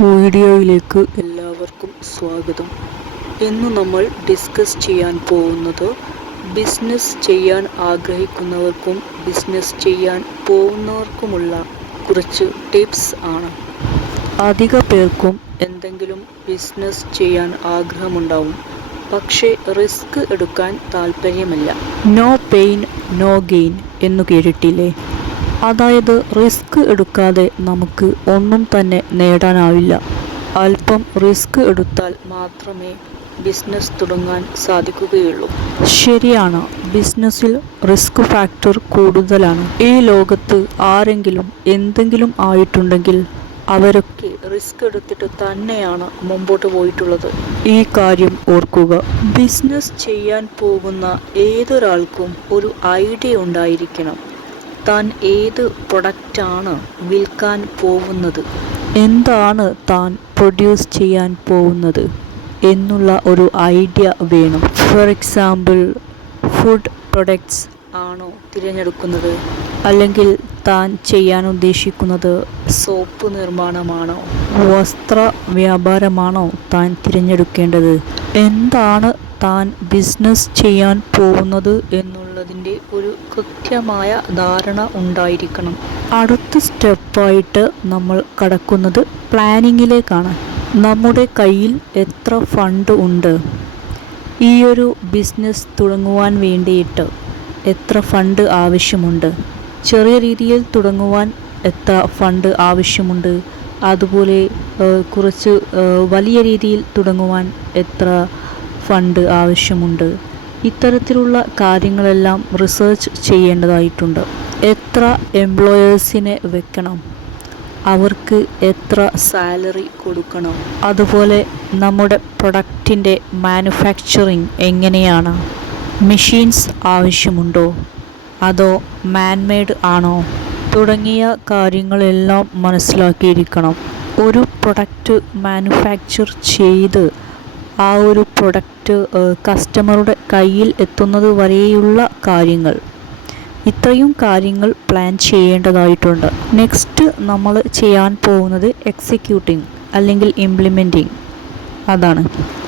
വീഡിയോയിലേക്ക് എല്ലാവർക്കും സ്വാഗതം. ഇന്ന് നമ്മൾ ഡിസ്കസ് ചെയ്യാൻ പോകുന്നത് ബിസിനസ് ചെയ്യാൻ ആഗ്രഹിക്കുന്നവർക്കും ബിസിനസ് ചെയ്യാൻ പോകുന്നവർക്കുമുള്ള കുറച്ച് ടിപ്സ് ആണ്. അധിക പേർക്കും എന്തെങ്കിലും ബിസിനസ് ചെയ്യാൻ ആഗ്രഹമുണ്ടാവും, പക്ഷേ റിസ്ക് എടുക്കാൻ താല്പര്യമില്ല. നോ പെയിൻ നോ ഗെയിൻ എന്നു കേട്ടിട്ടില്ലേ? അതായത് റിസ്ക് എടുക്കാതെ നമുക്ക് ഒന്നും തന്നെ നേടാനാവില്ല. അല്പം റിസ്ക് എടുത്താൽ മാത്രമേ ബിസിനസ് തുടങ്ങാൻ സാധിക്കുകയുള്ളൂ. ശരിയാണ്, ബിസിനസ്സിൽ റിസ്ക് ഫാക്ടർ കൂടുതലാണ്. ഈ ലോകത്ത് ആരെങ്കിലും എന്തെങ്കിലും ആയിട്ടുണ്ടെങ്കിൽ അവരൊക്കെ റിസ്ക് എടുത്തിട്ട് തന്നെയാണ് മുമ്പോട്ട് പോയിട്ടുള്ളത്. ഈ കാര്യം ഓർക്കുക. ബിസിനസ് ചെയ്യാൻ പോകുന്ന ഏതൊരാൾക്കും ഒരു ഐഡിയ ഉണ്ടായിരിക്കണം. താൻ ഏത് പ്രൊഡക്റ്റാണ് വിൽക്കാൻ പോകുന്നത്, എന്താണ് താൻ പ്രൊഡ്യൂസ് ചെയ്യാൻ പോകുന്നത് എന്നുള്ള ഒരു ഐഡിയ വേണം. ഫോർ എക്സാമ്പിൾ, ഫുഡ് പ്രൊഡക്ട്സ് ആണോ തിരഞ്ഞെടുക്കുന്നത്, അല്ലെങ്കിൽ താൻ ചെയ്യാൻ ഉദ്ദേശിക്കുന്നത് സോപ്പ് നിർമ്മാണമാണോ, വസ്ത്ര വ്യാപാരമാണോ താൻ തിരഞ്ഞെടുക്കേണ്ടത്, എന്താണ് താൻ ബിസിനസ് ചെയ്യാൻ പോകുന്നത് എന്നുള്ളതിൻ്റെ ഒരു കൃത്യമായ ധാരണ ഉണ്ടായിരിക്കണം. അടുത്ത സ്റ്റെപ്പായിട്ട് നമ്മൾ കടക്കുന്നത് പ്ലാനിങ്ങിലേക്കാണ്. നമ്മുടെ കയ്യിൽ എത്ര ഫണ്ട് ഉണ്ട്, ഈ ഒരു ബിസിനസ് തുടങ്ങുവാൻ വേണ്ടിയിട്ട് എത്ര ഫണ്ട് ആവശ്യമുണ്ട്, ചെറിയ രീതിയിൽ തുടങ്ങുവാൻ എത്ര ഫണ്ട് ആവശ്യമുണ്ട്, അതുപോലെ കുറച്ച് വലിയ രീതിയിൽ തുടങ്ങുവാൻ എത്ര ഫണ്ട് ആവശ്യമുണ്ട്. ഇത്തരത്തിലുള്ള കാര്യങ്ങളെല്ലാം റിസർച്ച് ചെയ്യേണ്ടതായിട്ടുണ്ട്. എത്ര എംപ്ലോയേഴ്സിനെ വെക്കണം, അവർക്ക് എത്ര സാലറി കൊടുക്കണം, അതുപോലെ നമ്മുടെ പ്രൊഡക്റ്റിൻ്റെ മാനുഫാക്ചറിങ് എങ്ങനെയാണ്, മെഷീൻസ് ആവശ്യമുണ്ടോ അതോ മാൻമെയ്ഡ് ആണോ തുടങ്ങിയ കാര്യങ്ങളെല്ലാം മനസ്സിലാക്കിയിരിക്കണം. ഒരു പ്രൊഡക്റ്റ് മാനുഫാക്ചർ ചെയ്ത് ആ ഒരു പ്രൊഡക്റ്റ് കസ്റ്റമറുടെ കയ്യിൽ എത്തുന്നത് വരെയുള്ള കാര്യങ്ങൾ, ഇത്രയും കാര്യങ്ങൾ പ്ലാൻ ചെയ്യേണ്ടതായിട്ടുണ്ട്. നെക്സ്റ്റ് നമ്മൾ ചെയ്യാൻ പോകുന്നത് എക്സിക്യൂട്ടിംഗ് അല്ലെങ്കിൽ ഇംപ്ലിമെൻറ്റിങ്.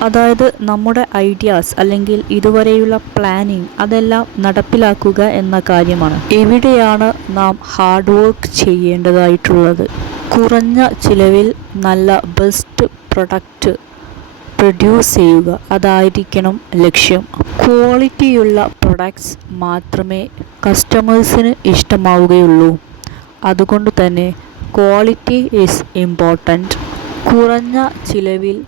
അതായത് നമ്മുടെ ഐഡിയാസ് അല്ലെങ്കിൽ ഇതുവരെയുള്ള പ്ലാനിങ് അതെല്ലാം നടപ്പിലാക്കുക എന്ന കാര്യമാണ്. എവിടെയാണ് നാം ഹാർഡ് വർക്ക് ചെയ്യേണ്ടതായിട്ടുള്ളത്? കുറഞ്ഞ ചിലവിൽ നല്ല ബെസ്റ്റ് പ്രൊഡക്റ്റ് പ്രൊഡ്യൂസ് ചെയ്യുക, അതായിരിക്കണം ലക്ഷ്യം. ക്വാളിറ്റിയുള്ള പ്രൊഡക്ട്സ് മാത്രമേ കസ്റ്റമേഴ്സിന് ഇഷ്ടമാവുകയുള്ളൂ. അതുകൊണ്ട് തന്നെ ക്വാളിറ്റി ഈസ് ഇമ്പോർട്ടൻറ്റ്. കുറഞ്ഞ ചിലവിൽ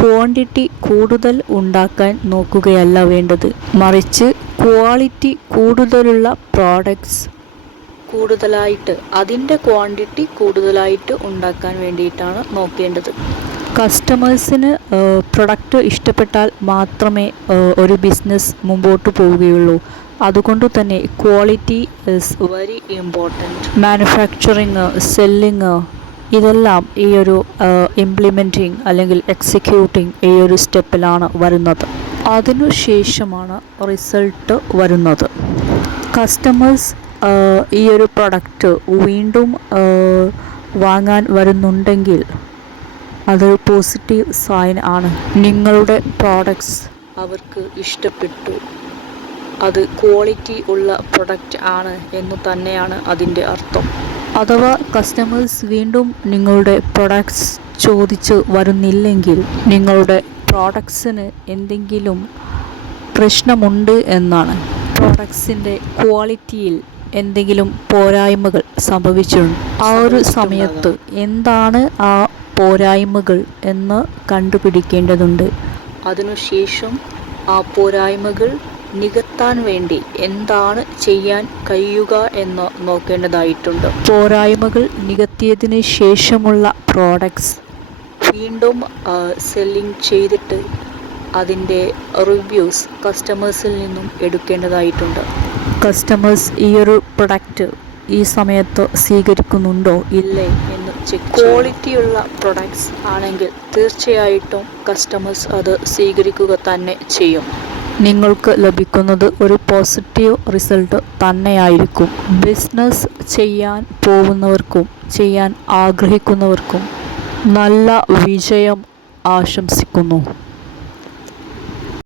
ക്വാണ്ടിറ്റി കൂടുതൽ ഉണ്ടാക്കാൻ നോക്കുകയല്ല വേണ്ടത്, മറിച്ച് ക്വാളിറ്റി കൂടുതലുള്ള പ്രോഡക്ട്സ് കൂടുതലായിട്ട് അതിൻ്റെ ക്വാണ്ടിറ്റി കൂടുതലായിട്ട് ഉണ്ടാക്കാൻ വേണ്ടിയിട്ടാണ് നോക്കേണ്ടത്. കസ്റ്റമേഴ്സിന് പ്രൊഡക്റ്റ് ഇഷ്ടപ്പെട്ടാൽ മാത്രമേ ഒരു ബിസിനസ് മുമ്പോട്ട് പോവുകയുള്ളൂ. അതുകൊണ്ട് തന്നെ quality is very important. Manufacturing, selling ഇതെല്ലാം ഈ ഒരു ഇംപ്ലിമെൻറ്റിങ് അല്ലെങ്കിൽ എക്സിക്യൂട്ടിങ് ഈ ഒരു സ്റ്റെപ്പിലാണ് വരുന്നത്. അതിനുശേഷമാണ് റിസൾട്ട് വരുന്നത്. കസ്റ്റമേഴ്സ് ഈ ഒരു പ്രൊഡക്റ്റ് വീണ്ടും വാങ്ങാൻ വരുന്നുണ്ടെങ്കിൽ അതൊരു പോസിറ്റീവ് സൈൻ ആണ്. നിങ്ങളുടെ പ്രോഡക്ട്സ് അവർക്ക് ഇഷ്ടപ്പെട്ടു, അത് ക്വാളിറ്റി ഉള്ള പ്രൊഡക്റ്റ് ആണ് എന്ന് തന്നെയാണ് അതിൻ്റെ അർത്ഥം. അഥവാ കസ്റ്റമേഴ്സ് വീണ്ടും നിങ്ങളുടെ പ്രൊഡക്ട്സ് ചോദിച്ച് വരുന്നില്ലെങ്കിൽ നിങ്ങളുടെ പ്രോഡക്ട്സിന് എന്തെങ്കിലും പ്രശ്നമുണ്ട് എന്നാണ്. പ്രോഡക്ട്സിൻ്റെ ക്വാളിറ്റിയിൽ എന്തെങ്കിലും പോരായ്മകൾ സംഭവിച്ചിട്ടുണ്ട്. ആ ഒരു സമയത്ത് എന്താണ് ആ പോരായ്മകൾ എന്ന് കണ്ടുപിടിക്കേണ്ടതുണ്ട്. അതിനുശേഷം ആ പോരായ്മകൾ നികത്താൻ വേണ്ടി എന്താണ് ചെയ്യാൻ കഴിയുക എന്ന് നോക്കേണ്ടതായിട്ടുണ്ട്. പോരായ്മകൾ നികത്തിയതിന് ശേഷമുള്ള പ്രോഡക്ട്സ് വീണ്ടും സെല്ലിംഗ് ചെയ്തിട്ട് അതിൻ്റെ റിവ്യൂസ് കസ്റ്റമേഴ്സിൽ നിന്നും എടുക്കേണ്ടതായിട്ടുണ്ട്. കസ്റ്റമേഴ്സ് ഈ ഒരു പ്രൊഡക്റ്റ് ഈ സമയത്ത് സ്വീകരിക്കുന്നുണ്ടോ ഇല്ലേ എന്ന് ചെക്ക്. ക്വാളിറ്റിയുള്ള പ്രൊഡക്ട്സ് ആണെങ്കിൽ തീർച്ചയായിട്ടും കസ്റ്റമേഴ്സ് അത് സ്വീകരിക്കുക തന്നെ ചെയ്യും. നിങ്ങൾക്ക് ലഭിക്കുന്നത് ഒരു പോസിറ്റീവ് റിസൾട്ട് തന്നെയായിരിക്കും. ബിസിനസ് ചെയ്യാൻ പോകുന്നവർക്കും ചെയ്യാൻ ആഗ്രഹിക്കുന്നവർക്കും നല്ല വിജയം ആശംസിക്കുന്നു.